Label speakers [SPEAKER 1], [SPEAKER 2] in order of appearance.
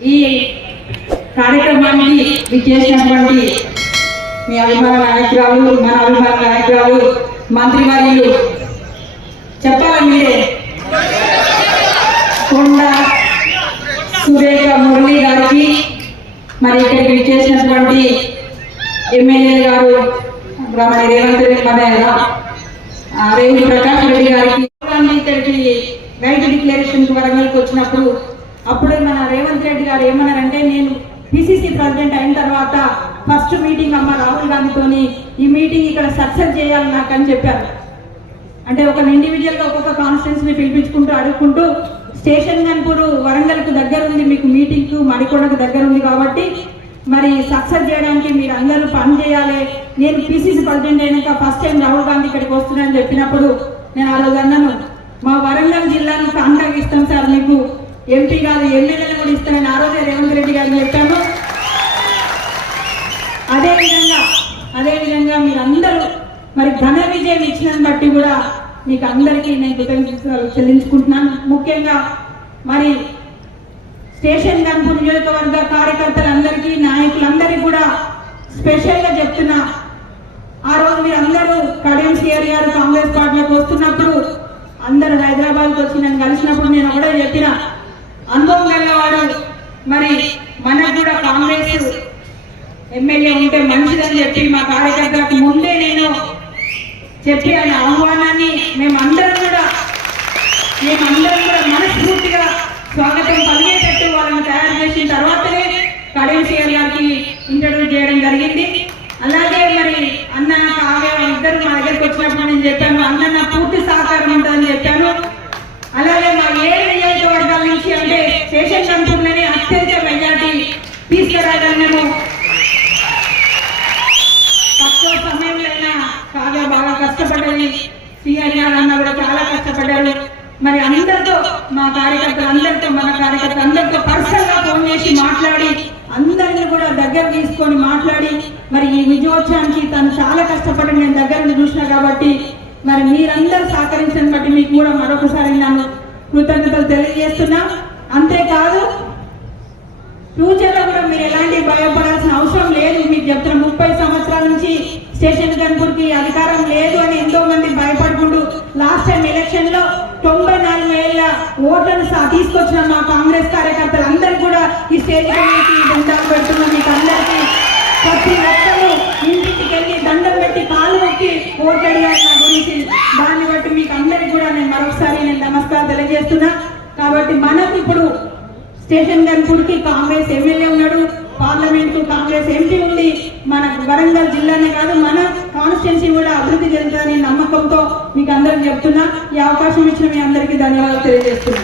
[SPEAKER 1] ఈ కార్యక్రమానికి విచ్చేసినటువంటి మీ అభిమాన నాయకురాలు మన అభిమాన నాయకురాలు మంత్రివర్యులు చెప్పాలి మీరే కొండ సురేఖ మురళి గారికి మరి ఇక్కడికి విచ్చేసినటువంటి ఎమ్మెల్యే గారు మన రేవంత్ రెడ్డి మన ఆ, ప్రకాష్ రెడ్డి గారికి ఇక్కడికి రైతు డిక్లరేషన్ వరంగల్కి వచ్చినప్పుడు అప్పుడే మన రేవంత్ గారు ఏమన్నారంటే నేను పిసిసి ప్రెసిడెంట్ అయిన తర్వాత ఫస్ట్ మీటింగ్ అమ్మ రాహుల్ గాంధీతోని ఈ మీటింగ్ ఇక్కడ సక్సెస్ చేయాలి నాకు అని చెప్పారు. అంటే ఒక ఇండివిజువల్గా ఒక్కొక్క కాన్స్టిట్యున్సీని పిలిపించుకుంటూ అడుగుకుంటూ స్టేషన్ గన్పూర్ వరంగల్కు దగ్గర ఉంది మీకు మీటింగ్ మడికొండకు దగ్గర ఉంది కాబట్టి మరి సక్సెస్ చేయడానికి మీరు అందరూ పని చేయాలి. నేను పిసిసి ప్రెసిడెంట్ అయినాక ఫస్ట్ టైం రాహుల్ గాంధీ ఇక్కడికి వస్తున్నానని చెప్పినప్పుడు నేను ఆ రోజు అన్నాను మా వరంగల్ జిల్లాను కాంటాక్ట్ ఇస్తాం సార్ మీకు. ఎంపీ కాదు ఎమ్మెల్యేలు కూడా ఇస్తానని ఆ రోజే రేవంత్ రెడ్డి గారిని చెప్పాము. అదే విధంగా అదే విధంగా మీరందరూ మరి ఘన విజయం ఇచ్చిన బట్టి కూడా మీకు అందరికీ నేను కృతజ్ఞతలు చెల్లించుకుంటున్నాను. ముఖ్యంగా మరి స్టేషన్ గన్పూర్ నియోజకవర్గ కార్యకర్తలందరికీ నాయకులందరికీ కూడా స్పెషల్గా చెప్తున్నా ఆ రోజు మీరు అందరూ కడియం సిఆర్ గారు కాంగ్రెస్ పార్టీలోకి వస్తున్నప్పుడు అందరూ హైదరాబాద్కి వచ్చి నన్ను కలిసినప్పుడు నేను ఒకటే చెప్పిన అనుభవం గలవాడు మరి మనకు కూడా కాంగ్రెస్ ఎమ్మెల్యే ఉంటే మంచిదని చెప్పి మా కార్యకర్తలకు ముందే నేను చెప్పి ఆయన ఆహ్వానాన్ని మేమందరం కూడా మేమందరం కూడా మనస్ఫూర్తిగా స్వాగతం పలిగేటట్టు వాళ్ళని తయారు చేసిన తర్వాతనే కడియం గారికి ఇంటర్వ్యూ చేయడం జరిగింది అలాగే మరి అన్న కావ్య ఇద్దరు మా దగ్గరికి వచ్చినప్పుడు నేను చెప్పాను అన్న నా పూర్తి సహకారం ఉంటుందని చెప్పాను అలాగే మా ఏడు నియోజకవర్గాల నుంచి అంటే శేషన్ కంపూర్లోనే మెజార్టీ తీసుకురాగలము తక్కువ సమయంలో కాగా బాగా కష్టపడ్డది సిఆర్ఆర్ అన్న కూడా చాలా కష్టపడ్డారు మరి అందరితో మా కార్యకర్తలు అందరితో మన కార్యకర్తలు అందరితో పర్సనల్గా ఫోన్ చేసి మాట్లాడి అందరిని కూడా దగ్గర తీసుకొని మాట్లాడి మరి ఈ విజయోత్సవానికి తను చాలా కష్టపడి నేను దగ్గర చూసిన కాబట్టి మరి మీరందరూ సహకరించిన బట్టి మీకు కూడా మరొకసారి నన్ను కృతజ్ఞతలు తెలియజేస్తున్నా అంతేకాదు ఫ్యూచర్లో కూడా మీరు ఎలాంటి భయపడాల్సిన అవసరం లేదు. మీకు చెప్తున్న ముప్పై సంవత్సరాల నుంచి స్టేషన్ గన్పూర్ అధికారం లేదు అని ఎంతో మంది భయపడుకుంటూ లాస్ట్ టైం ఎలక్షన్లో తొంభై నాలుగు వేల ఓట్లను తీసుకొచ్చిన మా కాంగ్రెస్ కార్యకర్తలు అందరూ కూడా ఈ స్టేజ్ కమిటీ దండాలు పెడుతున్నాం మీకు అందరికీ ప్రతి ఒక్కరు ఇంటికి వెళ్ళి దండం పెట్టి కాళ్ళు మొక్కి ఓట్లడిగారు నా గురించి. దాన్ని బట్టి మీకు అందరికీ కూడా నేను మరొకసారి నేను నమస్కారం తెలియజేస్తున్నా. కాబట్టి మనకు ఇప్పుడు స్టేషన్ గన్పూర్కి కాంగ్రెస్ ఎమ్మెల్యే ఉన్నాడు పార్లమెంట్ కాంగ్రెస్ ఎంపీ ఉంది. మన వరంగల్ జిల్లానే కాదు మన కాన్స్టిట్యున్సీ కూడా అభివృద్ధి చెందుతుందని నమ్మకంతో మీకు అందరికి చెప్తున్నా. ఈ అవకాశం ఇచ్చిన మీ అందరికీ ధన్యవాదాలు తెలియజేస్తున్నా.